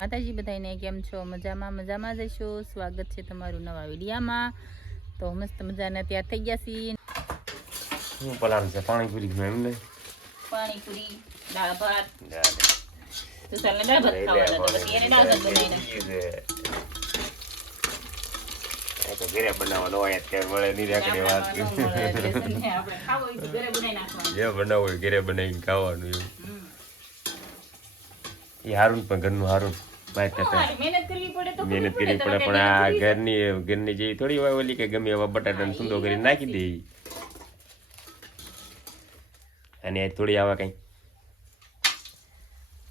માતાજી બધાને કેમ છો? મજામાં જઈશો. સ્વાગત છે તમારું નવા વિડીયામાં. તો મસ્ત મજાના તૈયાર થઈ ગયા છીએ. શું પલાણ છે? પાણીપુરી એમને પાણીપુરી, દાળ ભાત. તો ચાલ દાળ ભાત ખાવાના તો પછી એને દાળ ભાત બનાવી તો ઘરે બનાવવાનો હોય અત્યારે મળે નહીં રાખડે વાત આપણે ખાવો હોય તો ઘરે બનાવી નાખવાનું. જે બનાવવું હોય ઘરે બનાવીને ખાવાનું એવું એ હારું પણ ઘરનું હારું મહેનત કરવી પડે તો મહેનત કરવી પડે પણ આ ઘરની જેવી થોડી હોય ઓલી કે ગમે એવા બટાટાને સૂંદો કરીને નાખી દે અને થોડી આવા કઈ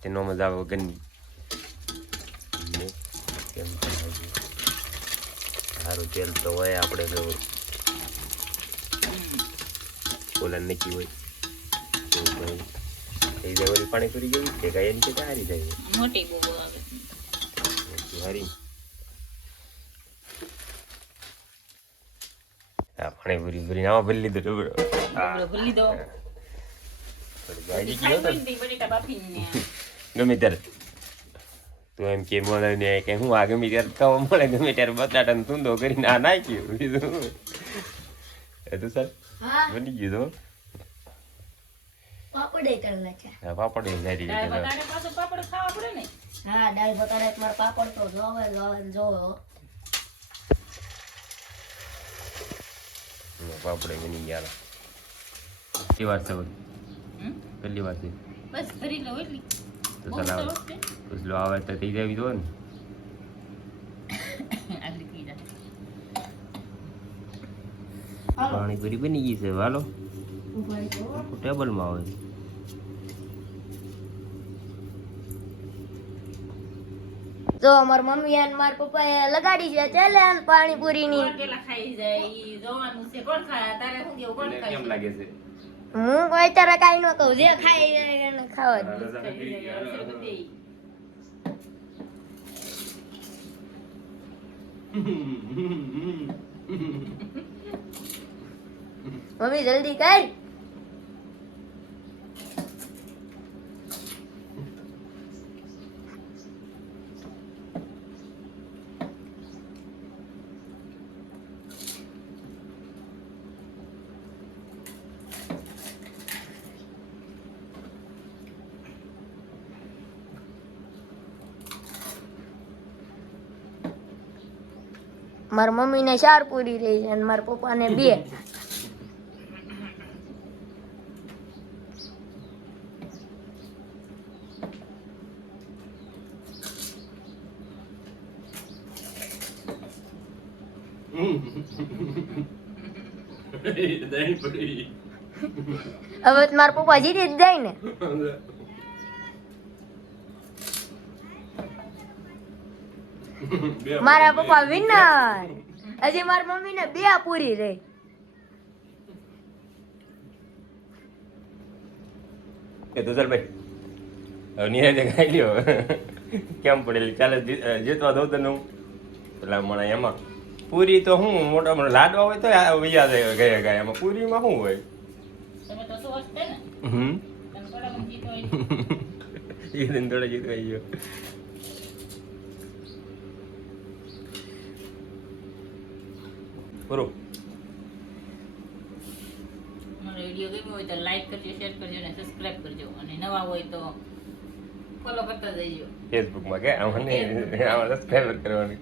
તેનો મજા આવે ઘરની સારું તેલ તો હોય આપણે તો ઓલા નક્કી હોય થઈ જાય ઓલી પાણીપુરી જેવી કે ગાય એની કે હારી જાય મોટી બહુ આવે હારી આ પાણીપુરી ભરી આમાં ભરી લીધો ભૂલી દો ગમે ત્યારે તું એમ કે મળે ને કે હું આ ગમે ત્યારે ખાવા મળે ગમે ત્યારે બટાટાને સૂંદો કરીને આ નાખ્યું બીજું એ તો સર બની ગયું તો પાપડે કરેલા છે. હા પાપડ જારી દાળ બટાટા પાછો પાપડ ખાવા પડે ને. હા દાળ બટાટા માર પાપડ તો જોવે પાપડે બની ગયા કેટલી વાર છે કેટલી વાર છે બસ ભરી લો એટલી તો ચાલ ઉસલો આવે તો થઈ જાવી દો ને આટલી થઈ જાય. પાણીપુરી બની ગઈ છે હાલો ટેબલમાં આવે જો માર મમ્મી અને માર પપ્પાએ લગાડી છે ચેલેન્જ પાણીપુરી ની. કોણ પેલા ખાઈ જાય ઈ જોવાનું છે. કોણ ખાય તારે શું કેવું કોણ ખાય કેમ લાગે છે હું કોઈ તારે કાઈ ન કહું જે ખાઈ જાય એને ખાવા દે. મમ્મી જલ્દી કર. મારા મમ્મી ને 4 પૂરી રહી છે અને મારા પપ્પા ને 2. હવે મારા પપ્પા જીતી જ જાય ને. મારા પપ્પા વિનર. હજી મારી મમ્મી ને 2 પૂરી રહી. એ તો ચાલ ભાઈ હવે નિરાજે ખાઈ લ્યો કેમ પડેલી ચાલે જીતવા દઉં તને હું પેલા મને એમાં પૂરી તો હું મોટા મોટા લાડવા હોય તો વૈયા જાય ગયા એમાં પૂરીમાં શું હોય તમે તો સોસ છે ને તમે થોડા પણ જીતો હોય એ દિન થોડા જીતવાઈ ગયો બરોબર મારો વિડીયો ગમ્યો હોય તો લાઈક કરજો, શેર કરજો અને સબસ્ક્રાઇબ કરજો અને નવા હોય તો ફોલો કરતા જઈજો ફેસબુકમાં કે આમાં સબસ્ક્રાઈબર કરવાની